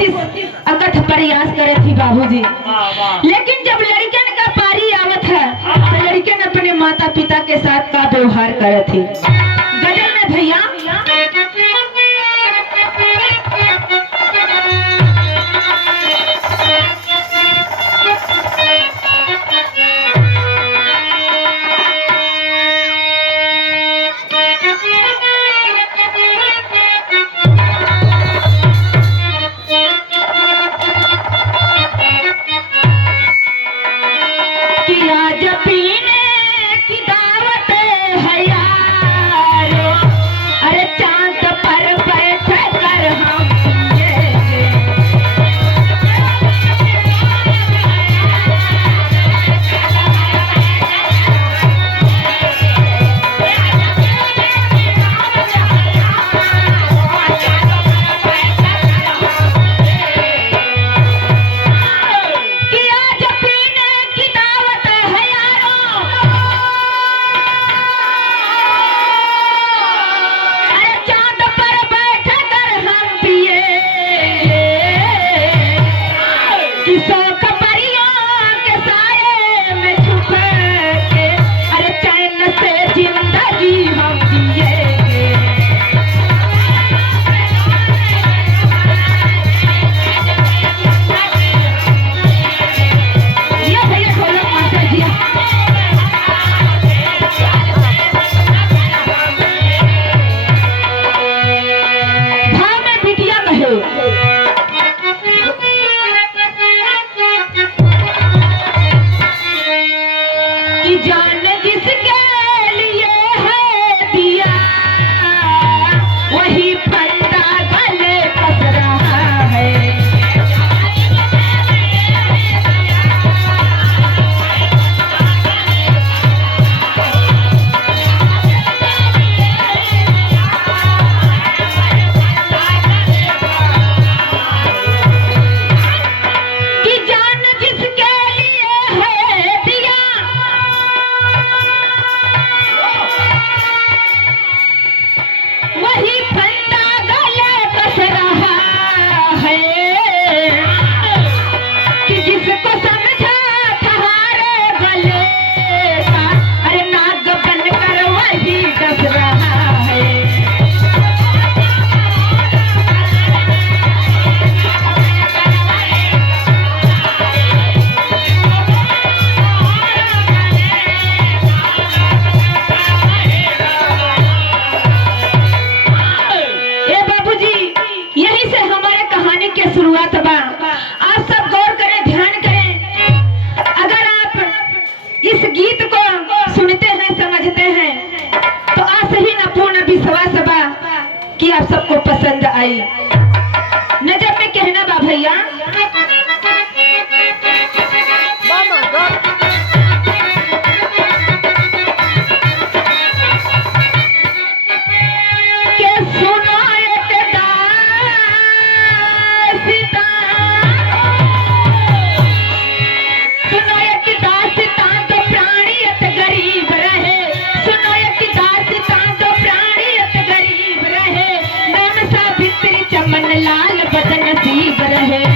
कोशिश अकथ प्रयास करे थी बाबूजी, लेकिन जब लड़कन का पारी आवत है तो लड़कन अपने माता पिता के साथ का व्यवहार करे थी। गजल में भैया कि आप सबको पसंद आई। नजर में कहना बा भैया लाल बदन नसीब रहे।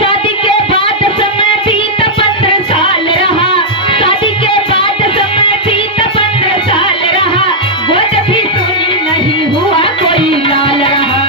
शादी के बाद समय बीत 15 साल रहा, शादी के बाद समय बीत 15 साल रहा, गोद भी सोनी नहीं हुआ कोई लाल रहा।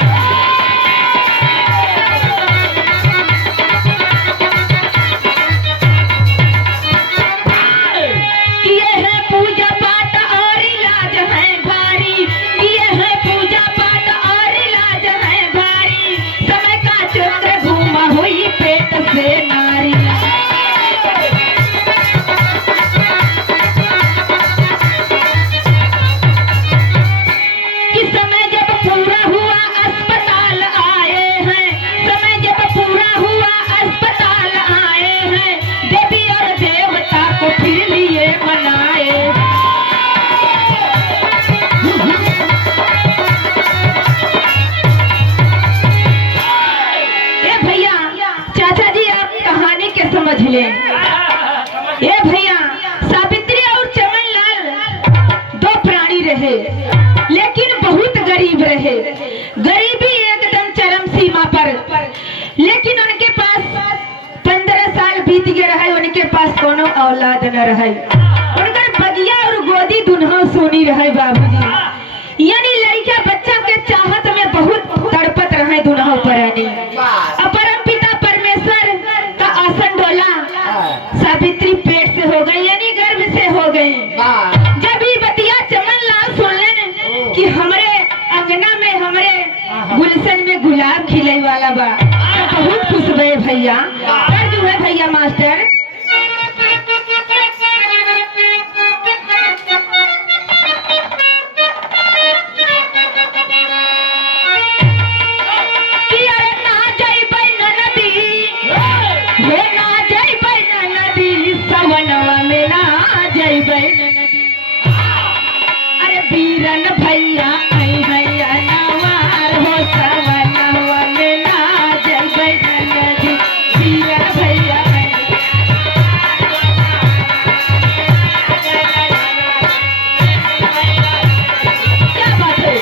समझ ले ये भैया, सावित्री और चमन लाल औलाद न रहे। उनकर बगिया और गोदी दुन्हा सोनी रहे बाबूजी। यानी लड़का बच्चा के चाहत में बहुत तड़पत रहे दुन्हा पर। परम पिता परमेश्वर का आसन डोला, सावित्री पेट से हो गई यानी गर्भ से हो गई। जब ये बतिया चमन लाल सुनले कि हमरे अंगना में हमरे गुलशन में गुलाब खिले वाला बा, तो बहुत खुश भे भैया। कर जो है भैया मास्टर कि अरे ना जइबै नदी, हे ना जइबै नदी, सवनवा में ना जइबै नदी। अरे बीरन भैया आई भैया नवार हो, सवनवा में ना जइबै नदी। बीरन भैया क्या बात है।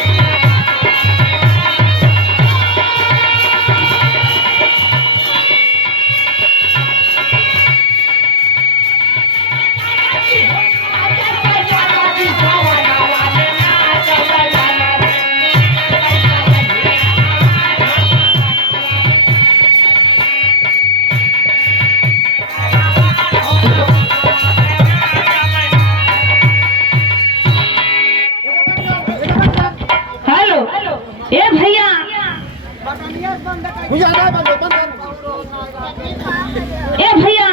हेलो ए भैया, ए भैया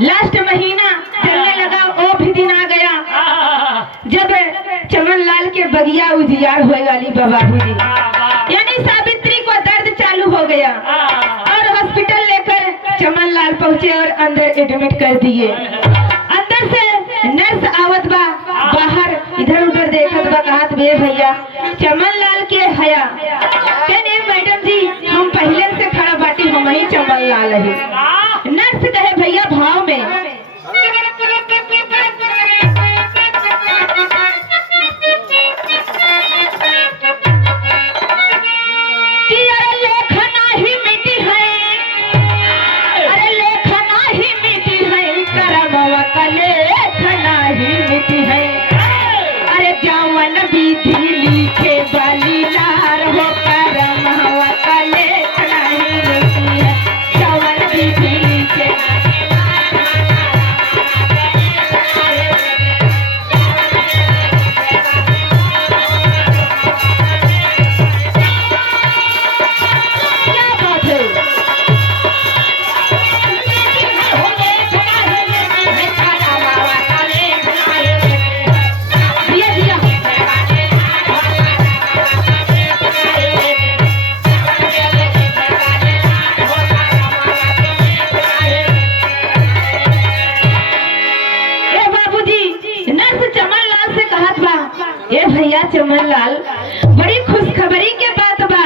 लास्ट महीना चलने लगा, वो भी दिन आ गया जब चमन लाल के बगिया उजियार हुए वाली बाबूजी। यानी सावित्री को दर्द चालू हो गया और हॉस्पिटल लेकर चमन लाल पहुंचे और अंदर एडमिट कर दिए। अंदर से नर्स आवत बा, बाहर इधर उधर देखत बा, कहत बे भैया चमन लाल के हया कहने मैडम जी हम पहले से खड़ा बाटी, हम ही चमन लाल है। नर्स कहे भैया भाव में कि अरे लेखना ही मिटी है, अरे लेखना ही मिटी है, करमवा का लेखना ही मिटी है। अरे जावन विधि लिखे वाली लार हो, करमवा का लेखना ही मिटी है। जावन विधि लिखे क्या बात है। दिया दिया ए बाबूजी, नर्स चमन लाल से कहत बा, ए भैया चमन लाल बड़ी खुशखबरी के बात बा,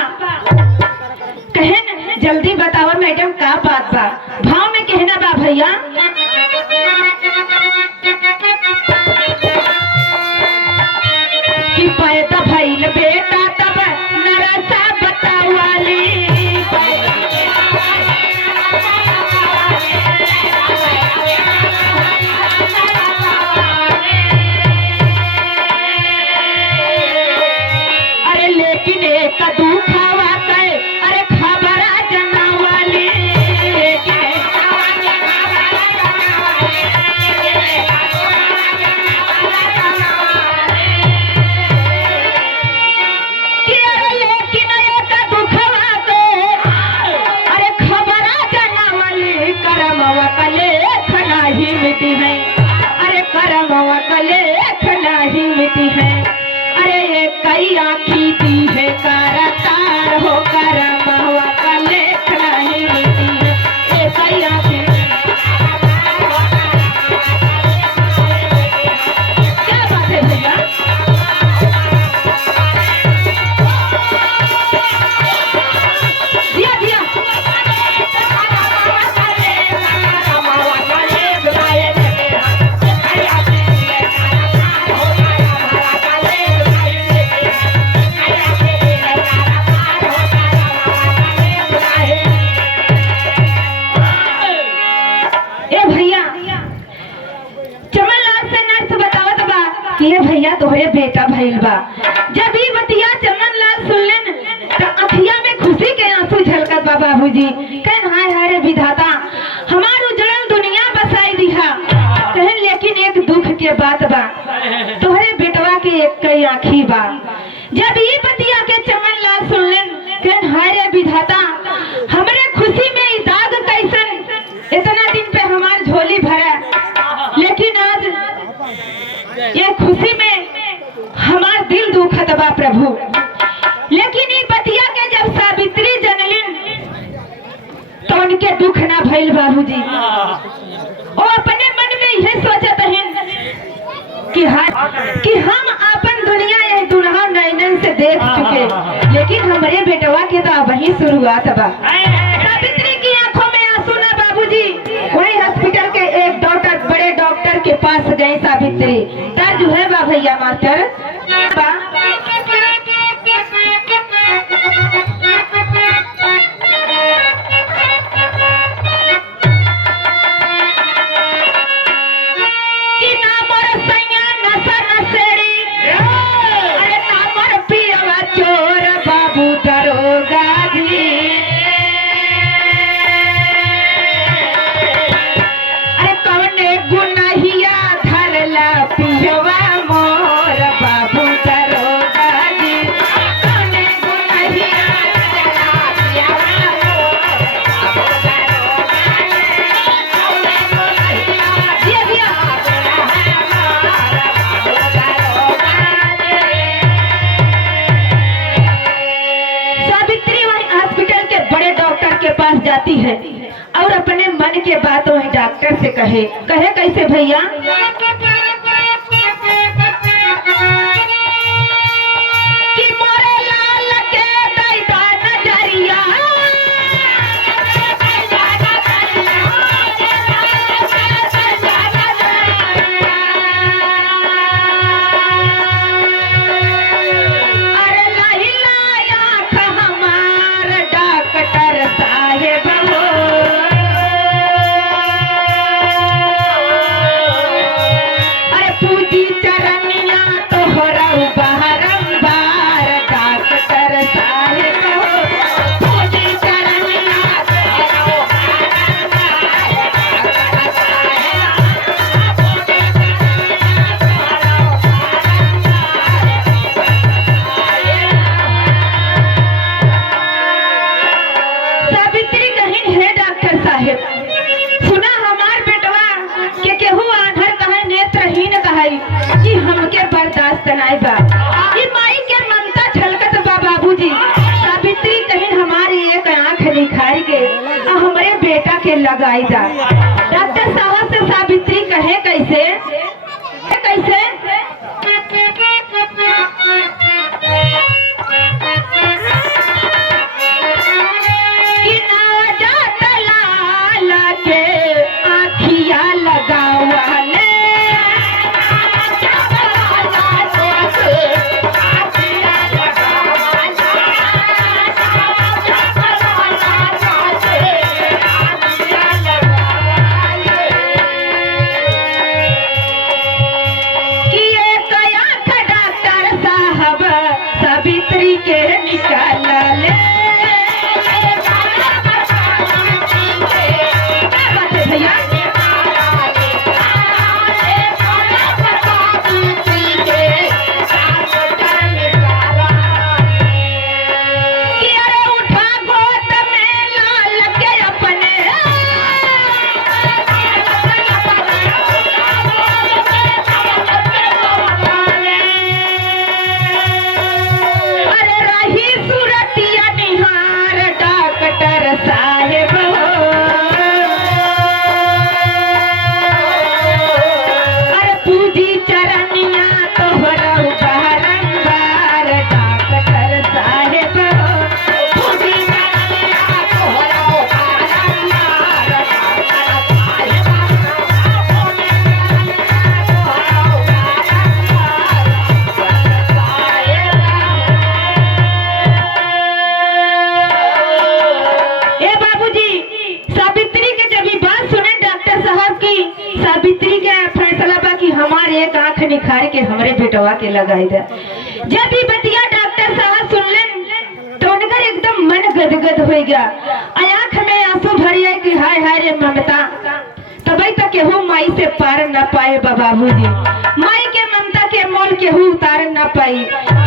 कहे न जल्दी बताओ मैडम का बात बा। भाव में कहना बा भैया कि पैदा भइल बेटा तब नरसा बतावाली। अरे लेकिन एक दुखावा के अरे खबरा जनावाली। कि अरे लेकिन एक दुखावा के अरे खबरा जनावाली, करमवा का लेखना ही मिटी है। अरे करमवा का लेखना ही मिटी है। अरे ये कई आँखी दी है करतार हो, करमवा का लेखना ही मिटी है। ये कई आँखी क्या बात है भैया। दिया दिया ए भैया कि ये भैया तोहरे बेटा भइल बा। जब ई बतिया चमन लाल सुनलन तो अखिया में खुशी के आंसू झलकत बा बाबूजी। कहन हाय हाय रे विधाता, हमार उजड़ल दुनिया बसाई दिहा। कहन लेकिन एक दुख के बात बा, तोहरे बेटवा के एक कई आँखी बा। जब ई बतिया के चमन लाल सुनलन कहन हाय रे विधाता, हमरे खुशी में ई दाग कैसन, इतना दिन पे हमार झोली भरा, लेकिन आज ये खुशी में हमार दिल दुखत बा प्रभु। लेकिन ई बतिया के जब सावित्री जनलिन तो उनके दुख ना भइल बाबूजी। वो अपने मन में यह सोचत हन कि हम अपन दुनिया यह दुल्हा नैनन से देख चुके, लेकिन हमारे बेटवा के तो वही शुरुआत बा। सावित्री की आंखों में आंसू ना बाबूजी। वही हॉस्पिटल के एक डॉक्टर, बड़े डॉक्टर के पास गए सावित्री। तार जो है बा भैया मास्टर बा। जाती है और अपने मन के बात वही डॉक्टर से कहे कैसे भैया, कि मोरे लाल के दैदा नजरिया, अरे लाइला आँख हमार डॉक्टर साहेब हो, अरे पूजी चरनिया तोहरा बारंबार डॉक्टर साहेब हो, पूजी चरनिया सावित्री कहीं है डॉक्टर साहेब, सुना हमार बेटवा के केहू आंधर कहे नेत्रहीन कहे कि हमके बर्दाश्त नहीं बा। ये माई के ममता झलकत बा बाबूजी। सावित्री कहीं हमारी एक आंख निखारी के हमारे बेटा के लगाई दा। डॉक्टर साहब से सावित्री कहे कैसे कैसे, कि ना जात लाला के आँखिया लगावले, निखार के हमरे बेटवा के लगाई दे। जब भी बतिया डॉक्टर साहब सुनलन तो उनका एकदम मन गदगद हो गया। आंख में आंसू भर आए कि हाय हाय रे ममता, तभी तक केहू माई से पार न पाए बाबूजी। माई के ममता के मोल केहू उतार न पाई।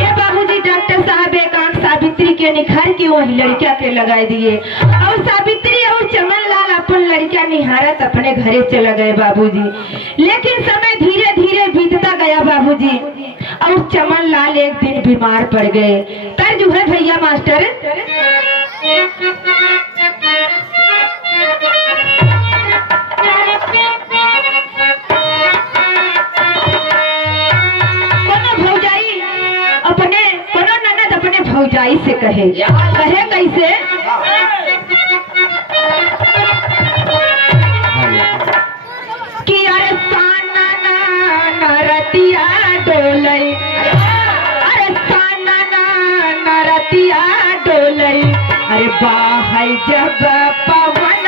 ये बाबूजी डॉक्टर साहब एक आंख सावित्री के निखार के वही लड़का के लगा दिए और सावित्री और चमन लाल अपन लड़का निहारत अपने घरे चला गए बाबूजी। लेकिन समय धीरे धीरे बीतता गया बाबूजी और चमन लाल एक दिन बीमार पड़ गए। तर्ज है भैया मास्टर, भौजाई से कहे कैसे कि अरे साना नरतिया डोलई, अरे साना नरतिया डोलई, अरे बाहर जब पवन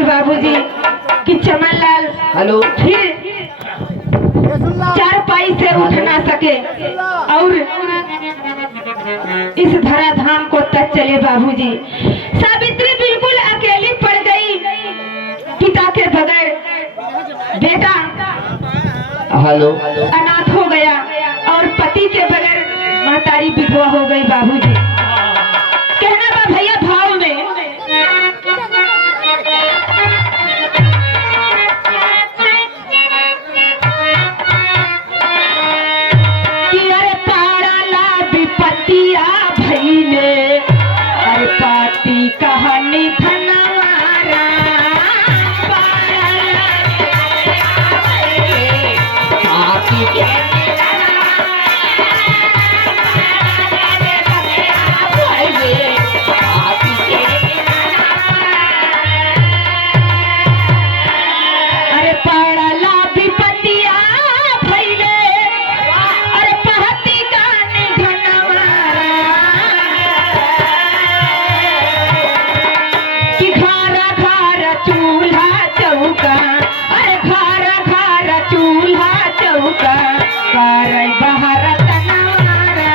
बाबूजी कि चमन लाल हेलो फिर चार पाई से उठ ना सके और इस धराधाम को तक चले बाबूजी। सावित्री बिल्कुल अकेली पड़ गई, पिता के बगैर बेटा हेलो अनाथ हो गया और पति के बगैर महतारी विधवा हो गई बाबूजी। कहना बा भैया भाव में कहानी धनवारा अरे पड़ला विपतिया भइले, अरे पहती कहानी धनवारा कि घर घर चूल्हा चौका, अरे घर घर चूल्हा चौका करे बाहर तनवारा।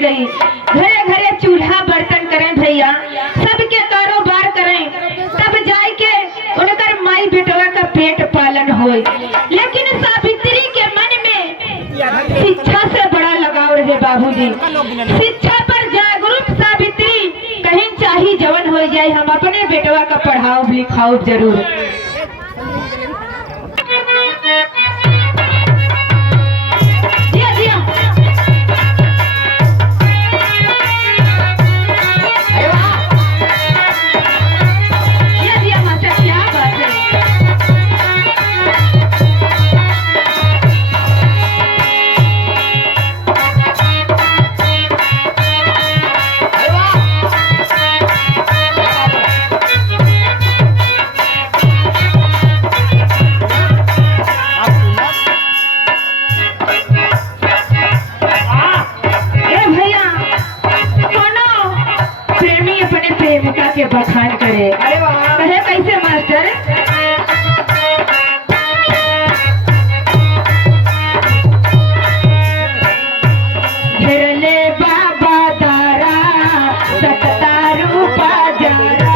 गई घरे घरे चूल्हा बर्तन करें भैया, सबके कारोबार करें, तब जाए के उनकर माई बेटवा का पेट पालन होए। लेकिन सावित्री के मन में शिक्षा से बड़ा लगाव रहे बाबूजी। शिक्षा पर जागरूक सावित्री हो जाए हम अपने बेटवा का पढ़ाओ लिखाओ जरूर। दिया दिया अरे वाह दिया दिया मास्टर क्या बात है। के बखान करे। अरे वाह कहे कैसे मास्टर। घेरले बाबा दारा सकता रूपा जारा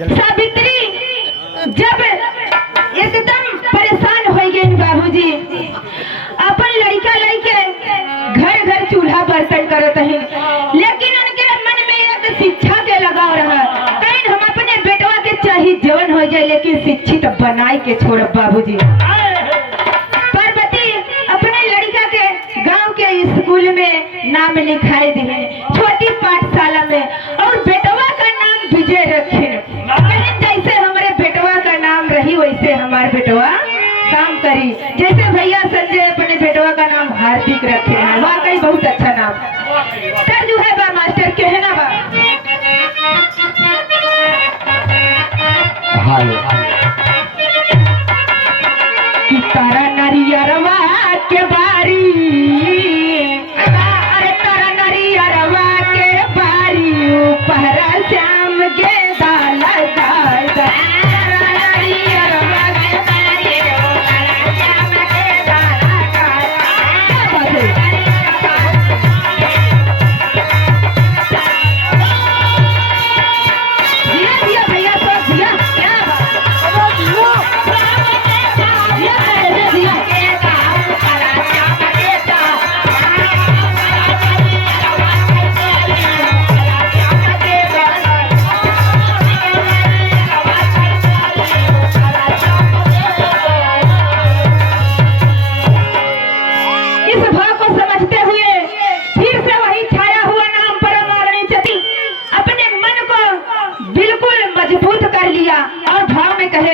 सावित्री जब एकदम परेशान हो गए बाबूजी अपन लड़का लेके घर घर चूल्हा बर्तन करत है, लेकिन उनके मन में एक शिक्षा के लगाव रहा कहीं हम अपने बेटवा के चाहिए जवन हो जाए लेकिन शिक्षित बनाए के छोड़ बाबूजी। पार्वती अपने लड़का के गांव के स्कूल में नाम लिखाए दिए छोटी पाठशाला में और बेटवा का नाम विजय रखे। जैसे हमारे बेटवा का नाम रही वैसे हमारे बेटवा काम करी। जैसे भैया संजय अपने बेटवा का नाम हार्दिक रखे हैं, वाकई बहुत अच्छा नाम। सर जो है बा मास्टर कहना बा कि तारा नरियरवा के बारी अरे तारा नरियरवा के बारी पहरा श्याम के दाल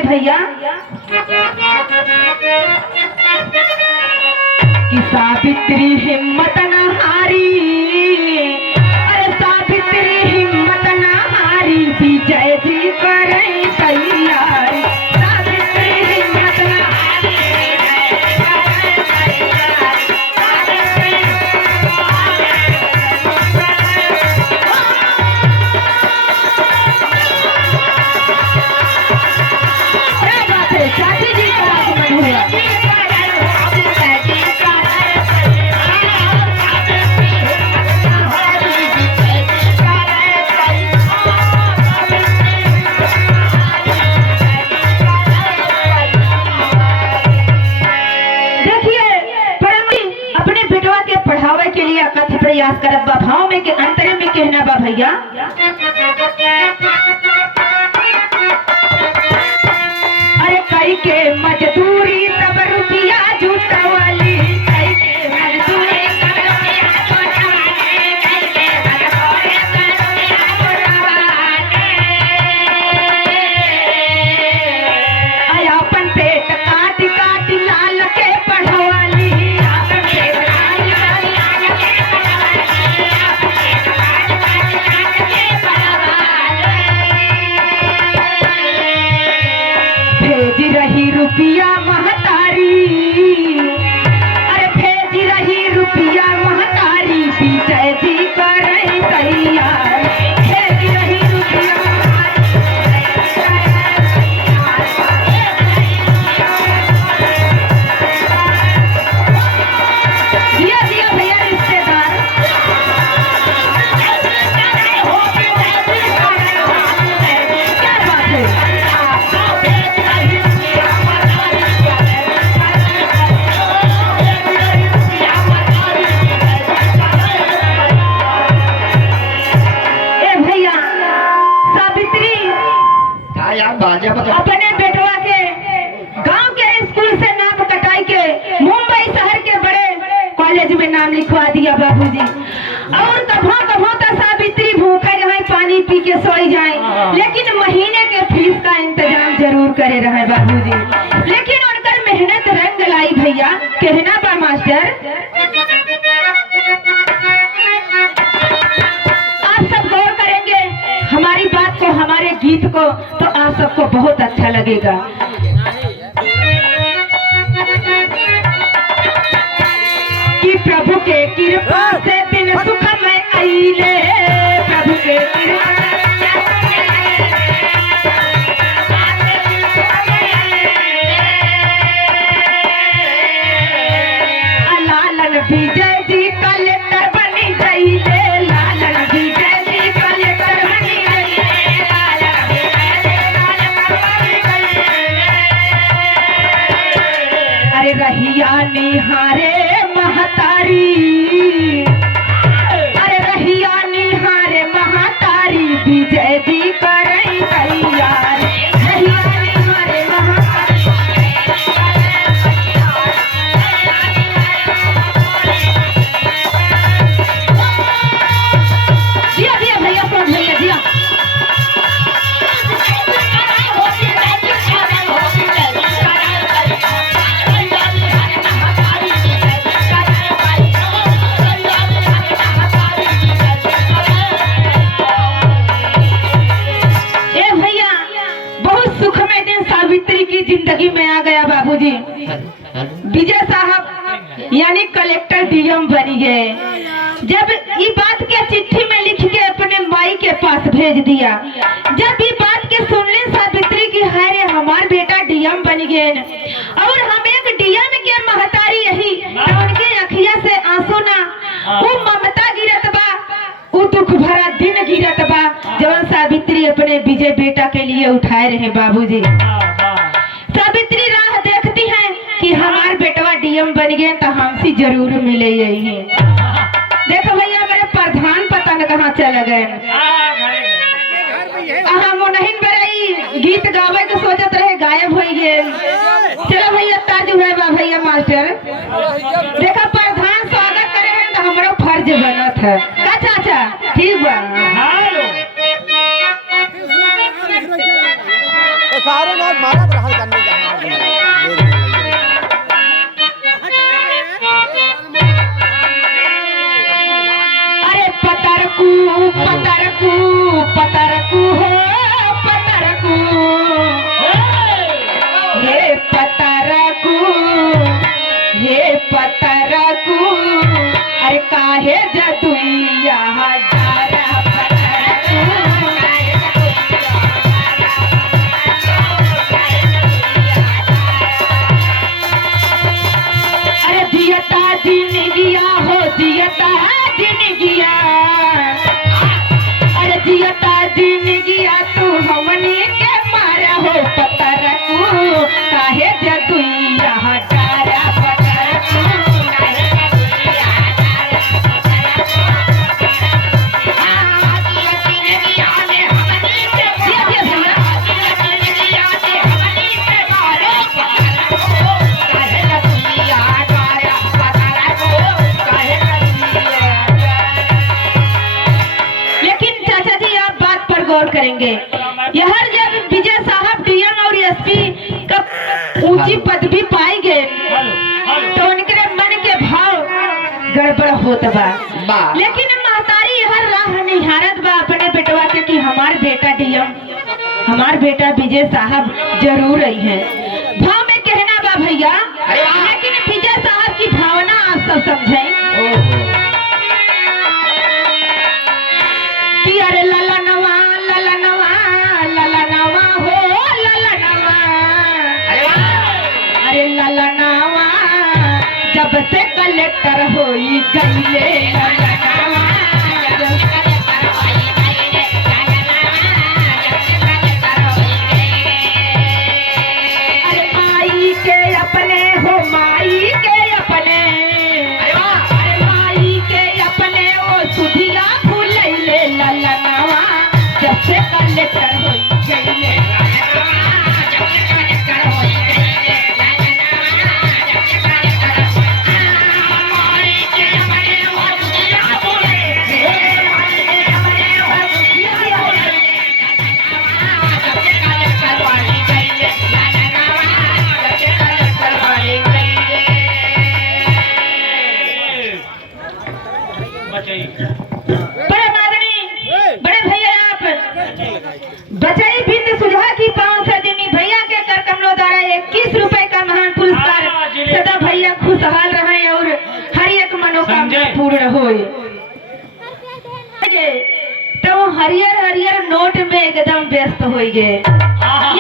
भैया कि सावित्री हिम्मत न हारी, अरे सावित्री हिम्मत न हारी, विजय जी करें तैयारी। सावित्री हिम्मत न हारी, क्या बात है, चाची जी का आगमन हुआ। के लिए कथ प्रयास करत बा, भाव में के अंतरे में कहना बा भैया। अरे कई के मजदूरी तब रुपया जुटवाली, कई के मजदूरी तब रुपया जुटवाली, कई के मजदूरी तब रुपया जुटवाली। आय अपन पेट काट काट लाल के पढ़वाली, अपन पेट भेज रही रुपया महतारी, अरे भेज रही रुपया महतारी, विजय जी करें तैयार। भेज रही रुपया दिया दिया भैया रिश्तेदार। क्या बात है, अपने बेटवा के गांव के स्कूल से नाम कटाई के मुंबई शहर के बड़े कॉलेज में नाम लिखवा दिया बाबूजी। और कभो कभो तो सावित्री भूखे रहे, पानी पी के सोई जाए, लेकिन महीने के फीस का इंतजाम जरूर करे रहे बाबूजी। लेकिन उनकर मेहनत रंग लाई भैया, कहना बा मास्टर। आप सब गौर करेंगे हमारी बात को, हमारे गीत को, तो आप सबको बहुत अच्छा लगेगा। कि प्रभु के कृपा से दिन सुख में आइले, प्रभु के कृपा लालन विजय जी कलेक्टर बनी जाइले, लालन विजय जी कलेक्टर बनी जाइले, लालन विजय जी कलेक्टर बनी जाइले। अरे रहिया निहारे महतारी, अरे रहिया निहारे महतारी, विजय जी करें तैयार। रहिया निहारे महतारी, दिया दिया भैया, फोन भैया दिया। ए भैया बहुत सुखमय दिन सावित्री की जिंदगी में आ गया बाबूजी। विजय साहब यानी कलेक्टर डीएम बन गए। जब ये बात के चिट्ठी में लिख के अपने माई के पास भेज दिया, जब ये बात के सुनने सावित्री की है रे हमार बेटा डीएम बन गए और हम एक डीएम के महतारी यही, तो उनके अखिया से आंसू ना, वो ममता गिरत बा, वो दुख भरा दिन गिरत बा, जब सावित्री अपने विजय बेटा के लिए उठाए रहे बाबूजी। सावित्री राह देखती है कि हमार बेटवा डीएम बन गए तो हमसे जरूर मिले यही। देखो भैया मेरे प्रधान पता न कहाँ चले गए। हम नहीं बराई गीत गावे के सोचत रहे, गायब हो गए। चलो भैया ताजू है बा भैया मास्टर। देखा प्रधान स्वागत करे हैं तो हमारा फर्ज बनत है। का चाचा ठीक बा? सारे लोग मारत रहा काहे जदुइया डारा अरे जियता जिंदगिया हो जियता जिंदगिया अरे जियता जिंदगिया तू हमनी के मारा हो पता रखू काहे जदुइया डारा गौर करेंगे यह जब विजय साहब डीएम और एसपी का ऊंची पदवी पाई गए तो उनके मन के भाव गड़बड़ होत बा लेकिन महतारी हर राह निहारत बा अपने बेटवा के कि हमार बेटा डीएम हमार बेटा विजय साहब जरूर आई है भाव में कहना बा भैया लेकिन विजय साहब की भावना आप सब समझें कि अरे ललनवा अरे ललनावा जब से कलेक्टर होई गईले अरे माई के अपने हो माई के अपने अरे माई के अपने ओ सुधिया भूलैले ललनावा जब से कलेक्टर होई गईले बड़े भैया आप बचाई बिंद सुझा की पाँव से देनी भैया के कर कमलों द्वारा 21 रुपए का महान पुरस्कार सदा भैया खुशहाल रहे और हर एक मनोकामना पूर्ण हो तो हरियर हरियर नोट में एकदम व्यस्त हो गए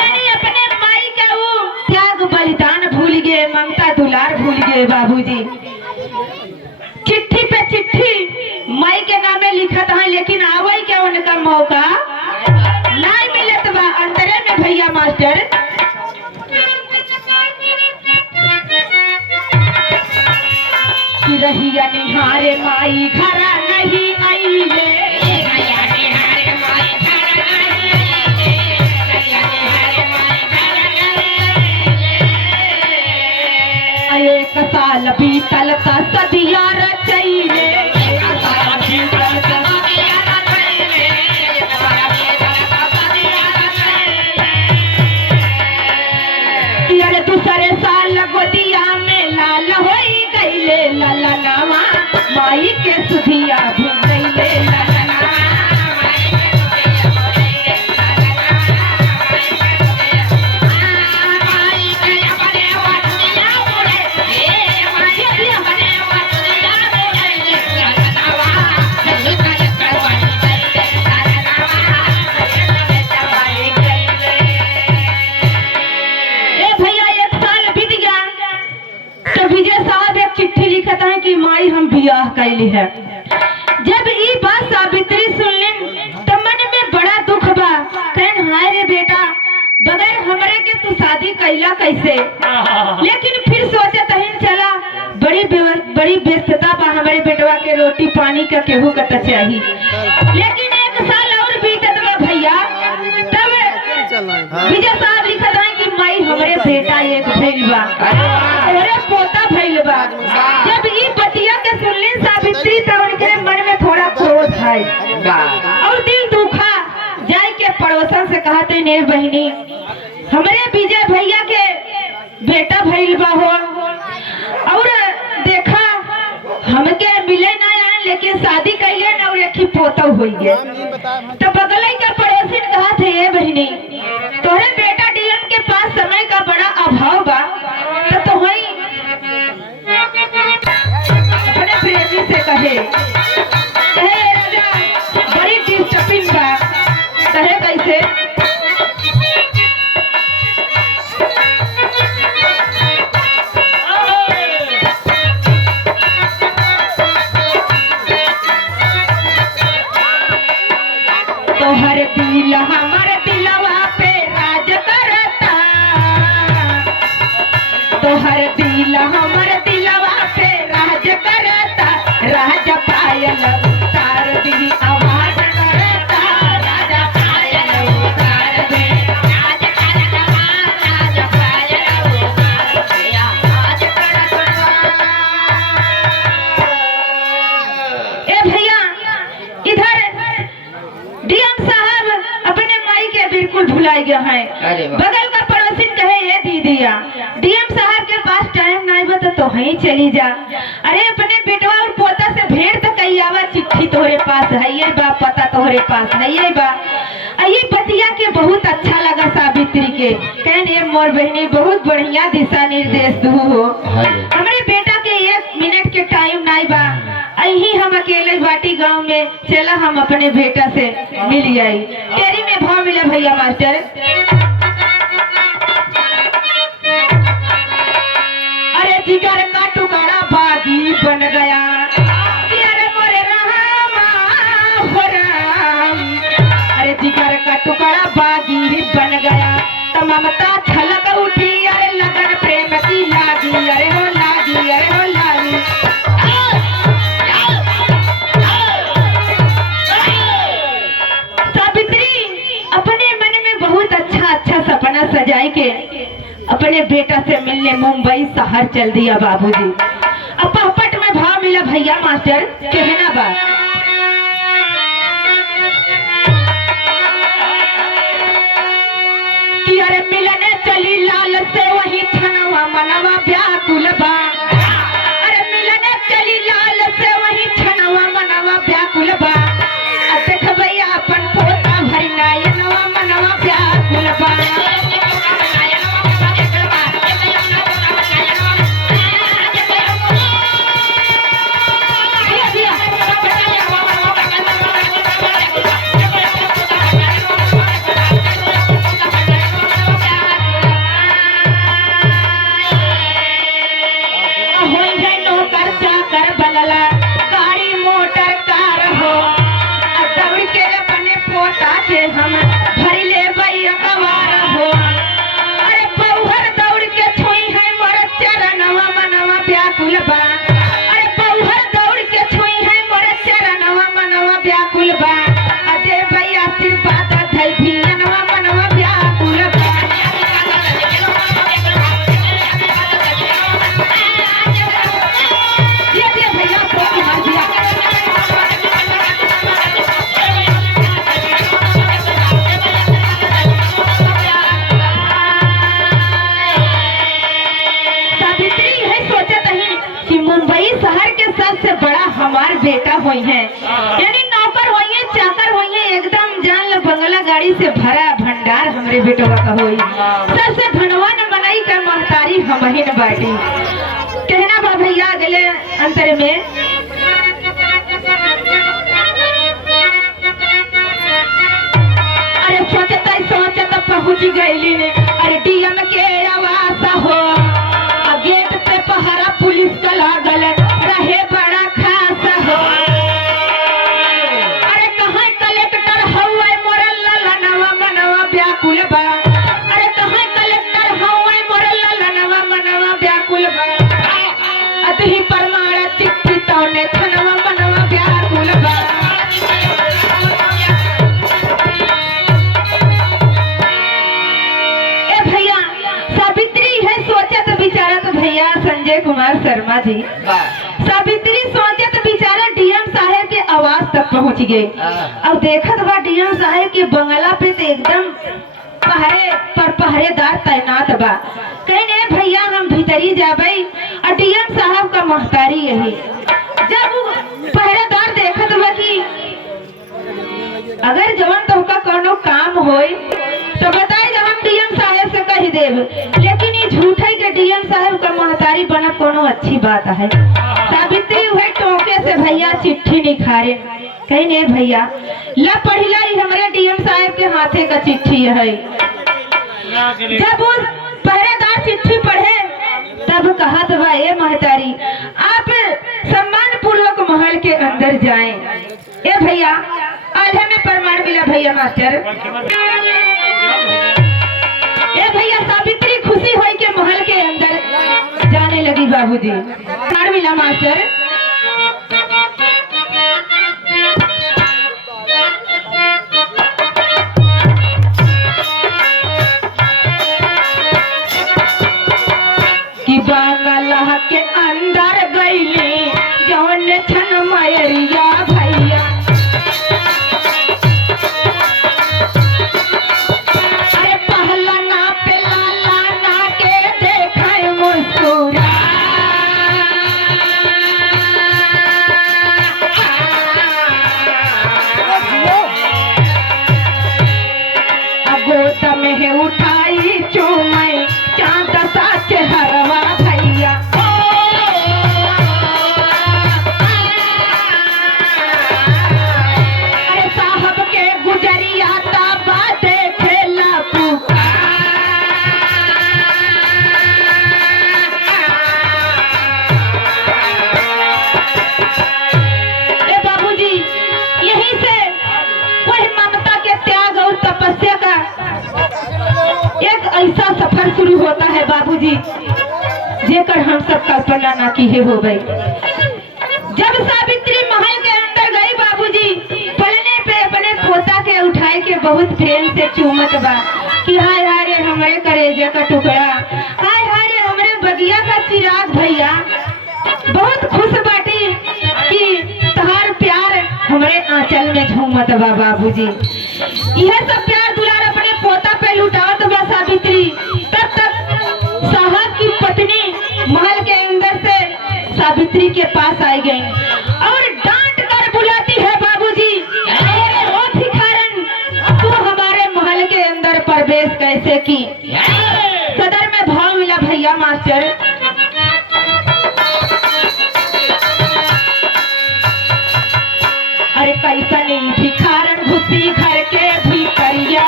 यानी अपने माई का वो त्याग बलिदान भूल गए ममता दुलार भूल गए बाबूजी चिट्ठी पे चिट्ठी माई के नामे लिखत है लेकिन आवई के उनका मौका नहीं मिलत बा अंतरे में भैया मास्टर कि रहिया निहारे माई घरा नहीं आईले एक साल बीतल का सदिया रचैले अरे दूसरे साल गोदिया में लाल होई गईले ललनावा माई के सुधिया भूल गईले ललनावा कि माई हम बियाह कैली है जब ई बात सावित्री सुनलिन तो मन में बड़ा दुख बा कहन हाय रे बेटा बगैर हमरे के तू शादी कैला कैसे लेकिन फिर सोचत हईन चला बड़ी व्यस्तता बा हमारे बेटवा के रोटी पानी का केहू का त चाहिए लेकिन एक साल और बीतत बा भैया तब विजय साहब लिखत हैं कि माई हमरे बेटा एक भइल बा अरे पोता भइल बा जब ई बतिया के सुनली सावित्री तो उनके मन में थोड़ा क्रोध है और दिल दुखा जाय के पड़ोसन से कहते ने बहनी हमरे विजय भैया के बेटा भइल बा हो और देखा हमके मिले ना आए लेकिन शादी कैले ना और एक ही पोता हुई है तो बगल के पड़ोसी ने कहा थे ये बहनी तोरे बेटा डीएम के पास समय का बड़ा अभाव बा तो वही अपने प्रेमी से कहे भुलाई गया है। अरे वाह। बगल का पड़ोसी कहे ये दीदिया डीएम साहब के पास टाइम नहीं बता तो वहीं चली जा। अरे अपने बेटवा और पोता से भेंट तो कही आवा, चिट्ठी तोहरे पास है ये बा, पता तोहरे पास है ये बा। ये बतिया के बहुत अच्छा लगा सावित्री के, कहने मोर बहनी बहुत बढ़िया दिशा निर्देश दू हो। हमारे बेटा के 1 मिनट के टाइम नहीं बा, यही हम अकेले बाटी गांव में, चला हम अपने बेटा से मिल जाई। तेरी में भाव मिला भैया मास्टर। अरे जिगर का टुकड़ा बागी बन गया, अरे मोरे रामा हो राम। अरे जिगर का टुकड़ा बागी बन गया, तो ममता छलक उठी, अरे लगन प्रेम की लागी, अरे हो लागी, अरे हो लागी। अपने मन में बहुत अच्छा सपना सजाए के अपने बेटा से मिलने मुंबई शहर चल दिया बाबूजी। अब पहपट में भाव मिला भैया मास्टर, कहना बा कि अरे मिलने चली लाल से वही छनवा मनवा व्याकुल बा। अरे मिलने चली लाल से वही छनवा मनवा व्याकुल बा। देख भैया अपन पोता भरी नयनवा मनवा व्याकुल बा। हम भरी ले भैया कवार हो। अरे पौहर दौड़ के छुई है मोर चरणवा मनवा व्याकुल बा। अरे पौहर दौड़ के छुई है मोर चरणवा मनवा व्याकुल बा। अरे भैया आशीर्वाद धई भियनवा मनवा व्याकुल बा। ये भैया को मार दिया। शहर के सबसे बड़ा हमार बेटा हुई है, यानी नौकर हुई है, चाकर हुई है, एकदम जान लो बंगला गाड़ी से भरा भंडार हमरे बेटवा का हुई। सबसे धनवान बनाई कर महतारी हम ही न बाटी। कहना बा भैया अगले अंतर में अरे सोचता पहुंच गई ने। अरे डीएम के आवास हो, गेट पे पहरा पुलिस का लागल रहे बड़ा खास हो। अरे कहाँ कलेक्टर हवा मोरल ललनवा मनवा व्याकुल बा। अरे कहाँ कलेक्टर हवा मोरल ललनवा मनवा व्याकुल बा। अतही परमाण चिट्ठी तौने थनवा मनवा व्याकुल बा। ए भैया सावित्री है सोचत विचारत भैया संजय कुमार शर्मा जी। सावित्री सोचत बिचारा डीएम साहब के आवास तक पहुंच गए। अब देखत बा डीएम साहब के बंगला पे तो एकदम पहरेदार तैनात बा। कहने भैया हम भीतरी जाबे और डीएम साहब का महतारी यही। जब पहरेदार देखत बा कि अगर जवन तो का कोनो काम होए तो बताए हम डीएम साहब से कह देव, लेकिन ये झूठे के डीएम साहब का महतारी बना कोनो अच्छी बात है। सावित्री हुए टोके से भैया चिट्ठी निखारे, कहने भैया ला पढ़िला हमारे डीएम साहब के हाथे का चिट्ठी है। जब वो पहरेदार चिट्ठी पढ़े तब कहा तो भाई महतारी आप सम्मान पूर्वक महल के अंदर जाएं। ए भैया आधे में प्रमाण मिला भैया मास्टर। ए भैया सावित्री खुशी हुई के महल के अंदर जाने लगी बाबूजी। प्रमाण मिला मास्टर। कि बांगला के अंदर गईली जौन छन मयरिया भैया। बाबूजी जेकर हम सब कल्पना ना की है हो गई। जब सावित्री महल के अंदर गई बाबूजी पलने पे अपने पोता के उठाए के बहुत प्रेम से चूमत बा कि हाय हाय रे हमारे करेजे का टुकड़ा, हाय हाय रे हमारे बगिया का चिराग भैया, बहुत खुश बाटी कि तहार प्यार हमारे आंचल में झूमत बा बाबूजी। यह सब प्यार दुलार अपने पोता पे लुटावत बा सावित्री। तब तक साहब की पत्नी महल के अंदर से सावित्री के पास आई गई और डांट कर बुलाती है बाबूजी, अरे ओ भिखारन, तू हमारे महल के अंदर प्रवेश कैसे की? सदर में भाव मिला भैया मास्टर। अरे कैसा नहीं भिखारन घुसी घर के भीतरिया,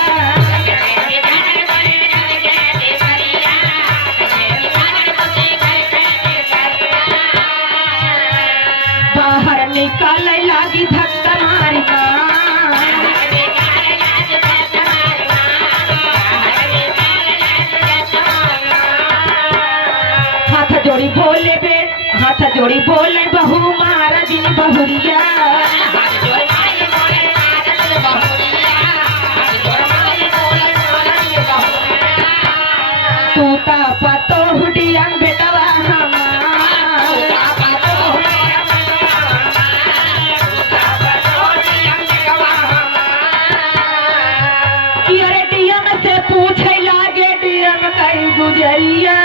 बाहर निकाल लागी धक्का मारिया, हाथ जोड़ी बोले बे, हाथ जोड़ी बोले बहू मारा दिन बहुरिया, तूता पतो हुडियन बेटवा अरे डीएम से पूछे लागे डीएम कई गुजरिया,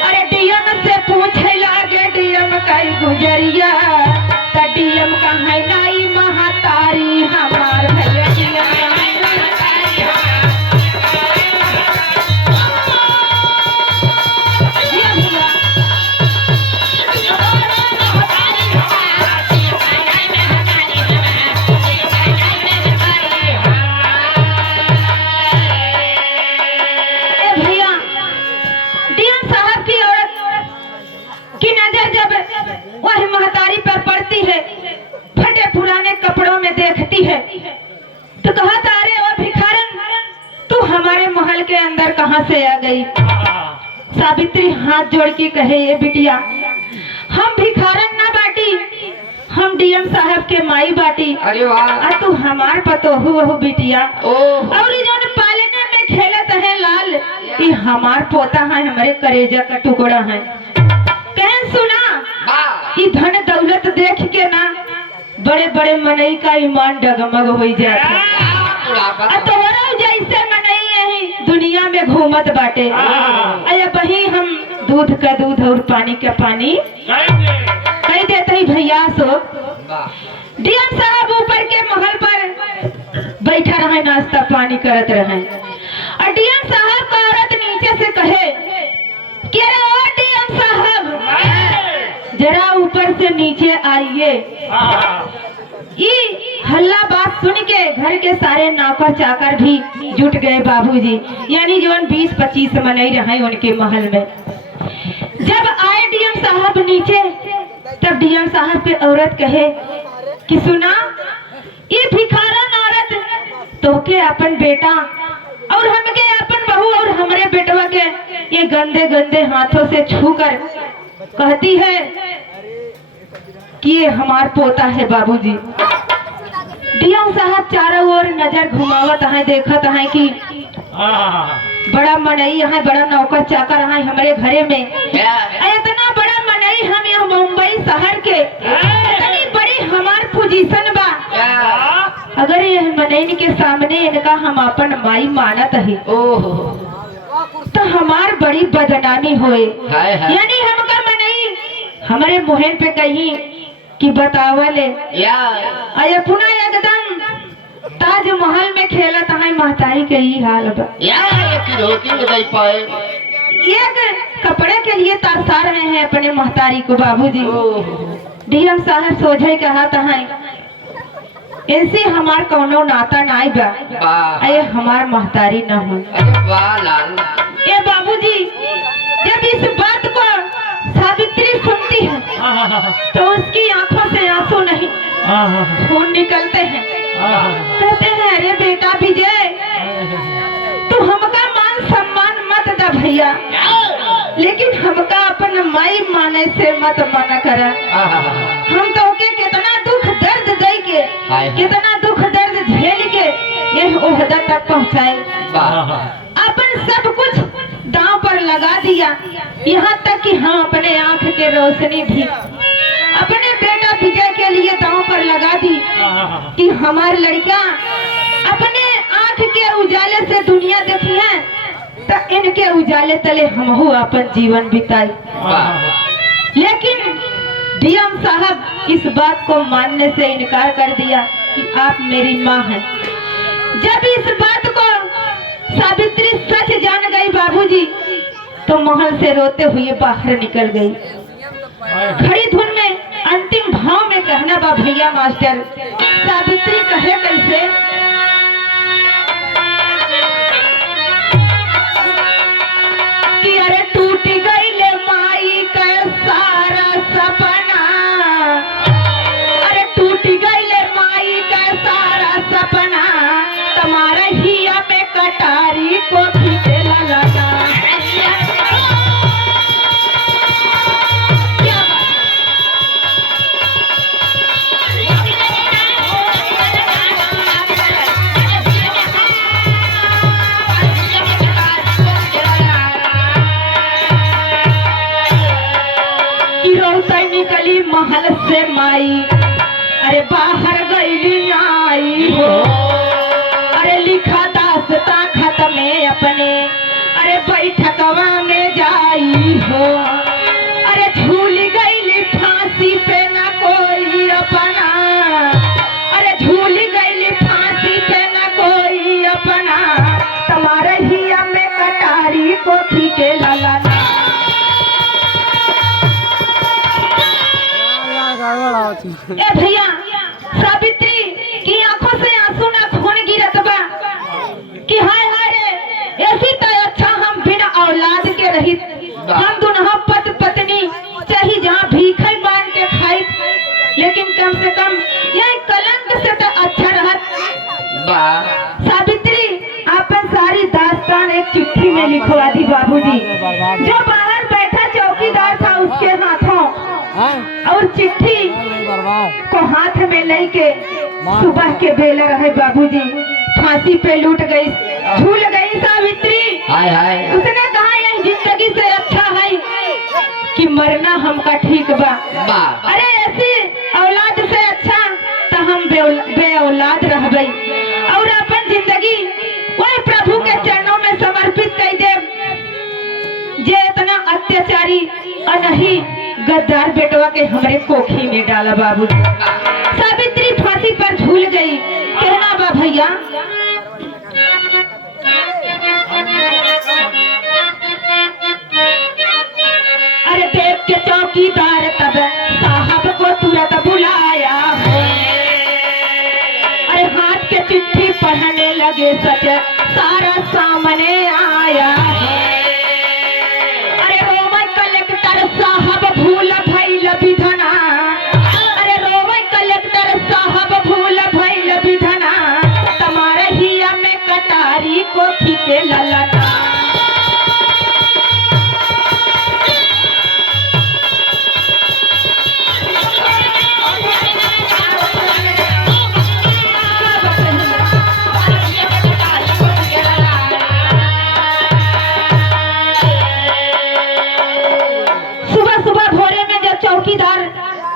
अरे डीएम से पूछे लागे डीएम कई गुजरिया, त डीएम कहाँ नाई महातारी हमार भैया तो कहा था अरे ओ भिखारन, तू हमारे महल के अंदर कहाँ से आ गई? सावित्री हाथ जोड़ के कहे ये बिटिया, हम भिखारन ना बाटी, हम डीएम साहब के माई बाटी। अरे वाह, तू हमार पतोहू वहू बिटिया, ओह और जो पालने में खेलत है लाल, ये हमार पोता है, हमारे करेजा का टुकड़ा है। कह सुना ये धन दौलत देख के ना बड़े बड़े मनई का ईमान डगमग हो जाता, तोरा जैसे मनई यही दुनिया में घूमत बाटे। अया बही हम दूध का दूध और पानी का पानी कह देते ही भैया। सो डीएम साहब ऊपर के महल पर बैठा रहे, नाश्ता पानी करत रहे, और डीएम साहब का औरत नीचे से कहे कि अरे ओ डीएम साहब जरा ऊपर से नीचे आइए। ये हल्ला बात सुन के घर के सारे नौकर चाकर भी जुट गए बाबूजी, यानी जो 20-25 मनई रहे उनके महल में। जब आए डीएम साहब नीचे, तब डीएम साहब पे औरत कहे कि सुना ये भिखारन औरत तो के अपन बेटा और हमके अपन बहू और हमारे बेटवा के ये गंदे गंदे हाथों से छूकर कहती है कि ये हमार पोता है बाबूजी। डीएम साहब चारों ओर नजर घुमावत है, देखत है कि बड़ा मनई है, बड़ा नौकर चाकर है हमारे घरे में, इतना बड़ा मनई हम यहाँ मुंबई शहर के, इतनी बड़ी हमार पोजीशन बा, अगर ये मनई के सामने इनका हम अपन माई मानत है तो हमार बड़ी बदनामी होए। यानी हमका मनई हमारे मुहन पे कहीं कि बतावले अय पुना एकदम ताजमहल में खेलत है, महतारी के ही हाल बा, एक कपड़े के लिए तरसा रहे हैं अपने महतारी को बाबूजी। डीएम साहब सोझे कहता है ऐसे हमार कौनो नाता नाई बा, अये हमार महतारी न हो। ये बाबूजी जब इस बात को सावित्री सुनती है तो उसकी आंखों से आंसू नहीं खून निकलते हैं। कहते हैं अरे बेटा विजय, तू हमका मान सम्मान मत भैया, लेकिन हमका अपन माई माने से मत मना करा। हम तो के कितना दुख दर्द दे के, कितना दुख दर्द झेल के ये ओहदा तक पहुँचाए। अपन सब कुछ दांव पर लगा दिया, यहाँ तक कि हम अपने आंख के रोशनी भी अपने बेटा विजय के लिए दांव पर लगा दी कि हमारे लड़का अपने आंख के उजाले से दुनिया देखी है, तो इनके उजाले तले हमहू अपन जीवन बिताई। लेकिन डीएम साहब इस बात को मानने से इनकार कर दिया कि आप मेरी माँ हैं। जब इस बात को सावित्री सच जान गई बाबूजी, तो महल से रोते हुए बाहर निकल गई। खड़ी धुन में अंतिम भाव में कहना बा भैया मास्टर, सावित्री कहे कैसे, कि अरे टूट गई ले माई का सारा सपना, अरे टूट गई ले माई का सारा सपना, तुम्हारा हिया में कटारी को खींचेला लगा। निकली महल से माई, अरे बाहर गई आई हो, अरे लिखा दास्ता खत में अपने, अरे बैठकवा में जाई हो, अरे झूल गई फांसी पे न कोई अपना, अरे झूल गई फांसी पे न कोई अपना, तुम्हारे हिया में कटारी को खींचे ललना। ए भैया, सावित्री की आंखों से आंसू ना खून गिरत बा कि हाय हाय रे, ऐसी तो अच्छा हम बिना औलाद के रहित, हम दोनों पति पत्नी चाहे जहाँ भीखे बांध के खाई, लेकिन कम से कम यह कलंक से तो अच्छा रहत। सावित्री आपन सारी दास्तान एक चिट्ठी में लिखवा दी बाबूजी। जो बाहर बैठा चौकीदार था उसके हाथों, और चिट्ठी को हाथ में लेके सुबह के बेला रहे बाबूजी, फांसी पे लूट गई, झूल गई सावित्री। उसने कहा यह जिंदगी से अच्छा है कि मरना हमका ठीक बा, अरे ऐसी औलाद से अच्छा तो हम बे औलाद रह गई, और अपन जिंदगी वही प्रभु के चरणों में समर्पित कर दे। जे इतना अत्याचारी अनही गद्दार बेटवा के हमारे कोखी में डाला बाबू। सावित्री फांसी पर झूल गई। कहना बा भैया, अरे देख के चौकीदार तब साहब को तुरंत बुलाया, अरे हाथ के चिट्ठी पढ़ने लगे, सच सारा सामने आया। अरे रोमन कलेक्टर साहब भूल भइल विधना, अरे रोमन कलेक्टर साहब भूल भइल विधना, तुम्हारे हिया में कटारी को खींचे ललना।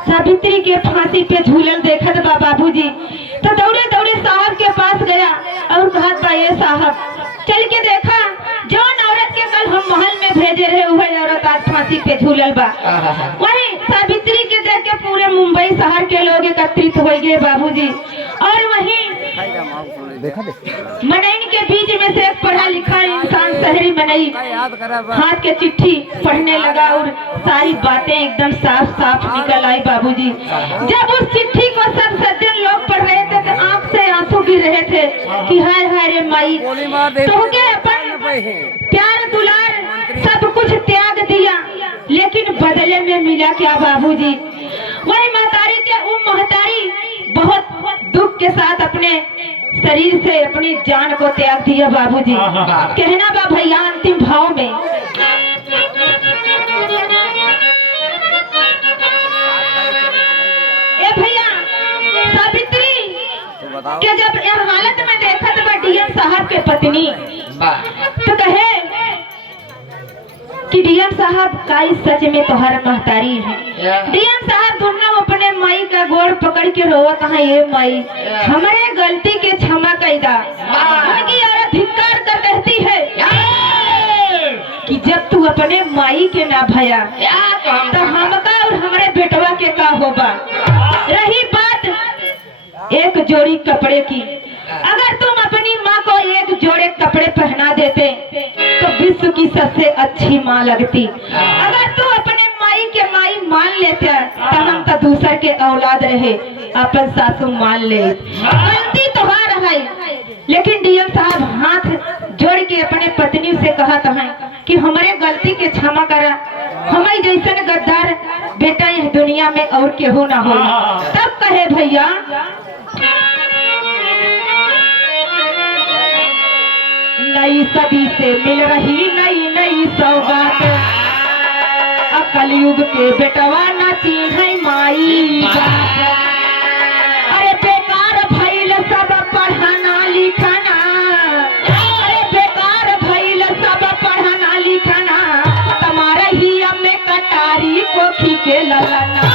सावित्री के फांसी पे झूलन देखत बा बाबूजी, तो दौड़े दौड़े साहब के पास गया और कहा बा, ये साहब चल के देखा, जौन औरत के कल हम महल में भेजे रहे वही औरत आज फांसी पे झूलल बा। वही सावित्री के देख के पूरे मुंबई शहर के लोग एकत्रित हो गए बाबूजी, और वही मनई के बीच में से एक पढ़ा लिखा इंसान शहरी मनई हाथ के चिट्ठी पढ़ने लगा और सारी बातें एकदम साफ साफ निकल आई बाबूजी। जब उस चिट्ठी को सब सज्जन लोग पढ़ रहे थे तो आंख से आंसू गिर रहे थे कि हाय हाय रे माई, तो अपन प्यार दुलार सब कुछ त्याग दिया, लेकिन बदले में मिला क्या बाबूजी? वही महतारी के वो महतारी बहुत दुख के साथ अपने शरीर से अपनी जान को त्याग दिया बाबूजी। कहना बा भैया अंतिम भाव में, ए भैया सावित्री के जब यह हालत में देखत बा डीएम साहब के पत्नी, तो कहे कि डीएम साहब काई सच में तोहर महतारी है। डीएम साहब दोनों अपने माई का गोड़ पकड़ के रोवत है, ये माई हमारे गलती के क्षमा कैदा। उनकी औरत धिक्कार कर कहती है कि जब तू अपने माई के ना भया तो हमका और हमारे बेटवा के का होगा। रही बात एक जोड़ी कपड़े की, अगर तुम अपनी माँ को एक जोड़े कपड़े पहना देते तो विश्व की सबसे अच्छी माँ लगती। अगर तू अपने माई के माई मान लेते तो हम तो दूसर के औलाद रहे, अपन सासू मान ले। गलती तुम्हारा है, लेकिन डीएम साहब हाथ जोड़ के अपने पत्नी से कहत है कि हमारे गलती के क्षमा करा, हमारे जैसन गद्दार बेटा इस दुनिया में और केहू ना हो। तब कहे भैया नई सदी से मिल रही नई नई सौगात, कलयुग के बेटवा नाची है माई। अरे बेकार भइल सब पढ़ना लिखना, अरे बेकार भइल सब पढ़ना लिखना, तुम्हारे ही में कटारी कोखी के ललना।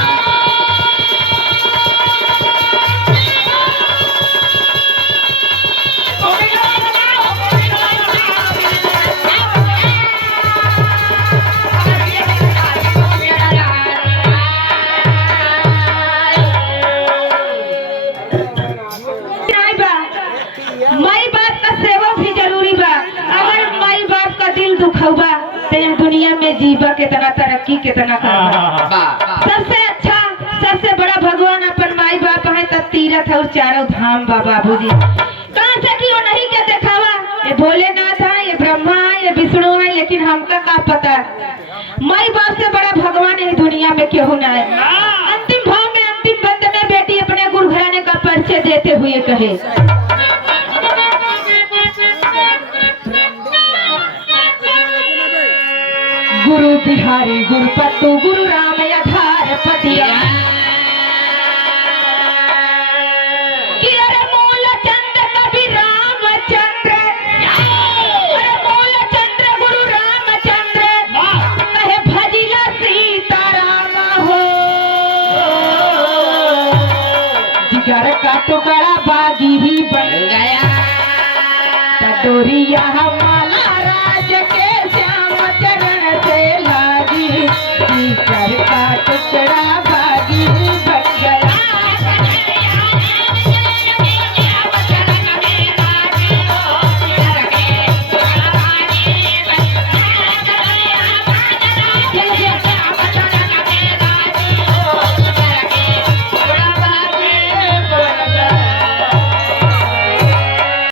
माई बाप का सेवा भी जरूरी बा। अगर माई बाप का दिल दुखौबा तो दुनिया में जीवा कितना तरक्की कितना करबा। सबसे अच्छा सबसे बड़ा भगवान अपन माई बाप है, तब तीरथ और चारों धाम बा बाबूजी। कहाँ से कि वो नहीं क्या दिखावा, ये भोलेनाथ है, ये ब्रह्मा है, ये विष्णु है, लेकिन हमका का पता माई बाप से बड़ा भगवान है दुनिया में केहू ना है। अंतिम भाव में अंतिम बंद में बेटी अपने गुरु घराने का परिचय देते हुए कहे, गुरु बिहारी गुरु पत्तू गुरु राम आधार पतिया, मूल चंद्र कवि रामचंद्र, मूल चंद्र गुरु रामचंद्र, कहे भजिला सीताराम हो। जिगर का टुकड़ा बागी ही बन गया, डोरिया हमारा